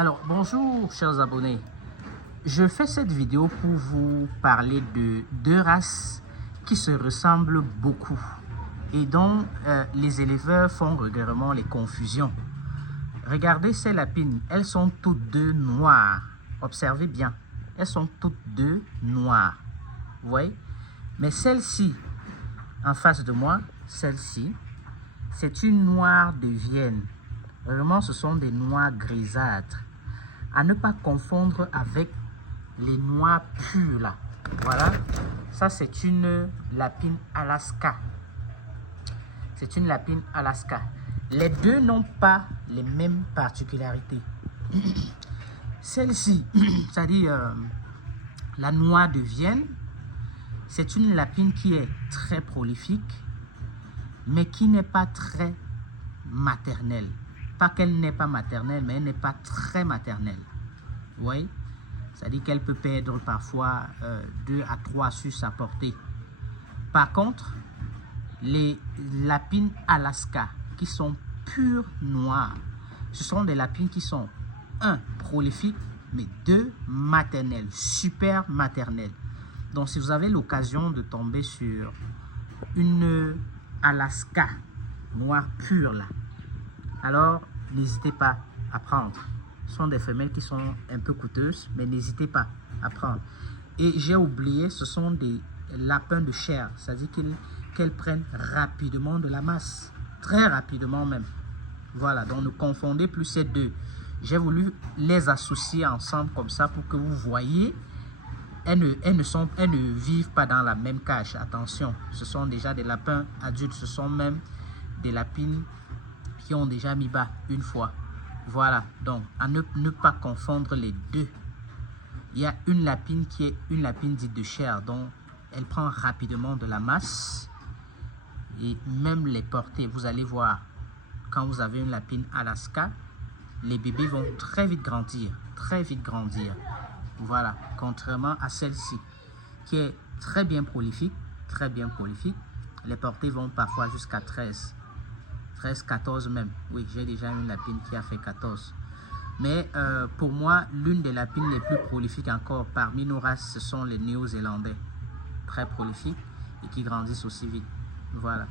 Alors, bonjour chers abonnés. Je fais cette vidéo pour vous parler de deux races qui se ressemblent beaucoup et dont les éleveurs font régulièrement les confusions. Regardez ces lapines, elles sont toutes deux noires. Observez bien, elles sont toutes deux noires. Vous voyez? Mais celle-ci, en face de moi, celle-ci, c'est une noire de Vienne. Vraiment, ce sont des noix grisâtres. À ne pas confondre avec les noix pures là. Voilà, ça c'est une lapine Alaska. C'est une lapine Alaska. Les deux n'ont pas les mêmes particularités. Celle-ci, c'est-à-dire la noix de Vienne, c'est une lapine qui est très prolifique, mais qui n'est pas très maternelle. Pas qu'elle n'est pas maternelle, mais elle n'est pas très maternelle. Vous voyez? C'est-à-dire qu'elle peut perdre parfois 2 à 3 sur sa portée. Par contre, les lapines Alaska qui sont pures noires, ce sont des lapines qui sont 1. Prolifiques, mais 2. Maternelles, super maternelles. Donc si vous avez l'occasion de tomber sur une Alaska noire pure là, alors n'hésitez pas à prendre. Ce sont des femelles qui sont un peu coûteuses, mais n'hésitez pas à prendre. Et j'ai oublié, ce sont des lapins de chair, c'est-à-dire qu'elles prennent rapidement de la masse, très rapidement même. Voilà, donc ne confondez plus ces deux. J'ai voulu les associer ensemble comme ça pour que vous voyez. Elles ne vivent pas dans la même cage. Attention, ce sont déjà des lapins adultes, ce sont même des lapines qui ont déjà mis bas une fois. Voilà, donc à ne pas confondre les deux. Il y a une lapine qui est une lapine dite de chair, donc elle prend rapidement de la masse. Et même les portées, vous allez voir, quand vous avez une lapine Alaska, les bébés vont très vite grandir, très vite grandir. Voilà, contrairement à celle-ci, qui est très bien prolifique, les portées vont parfois jusqu'à 13, 14 même. Oui, j'ai déjà une lapine qui a fait 14. Mais pour moi, l'une des lapines les plus prolifiques encore parmi nos races, ce sont les Néo-Zélandais. Très prolifiques et qui grandissent aussi vite. Voilà.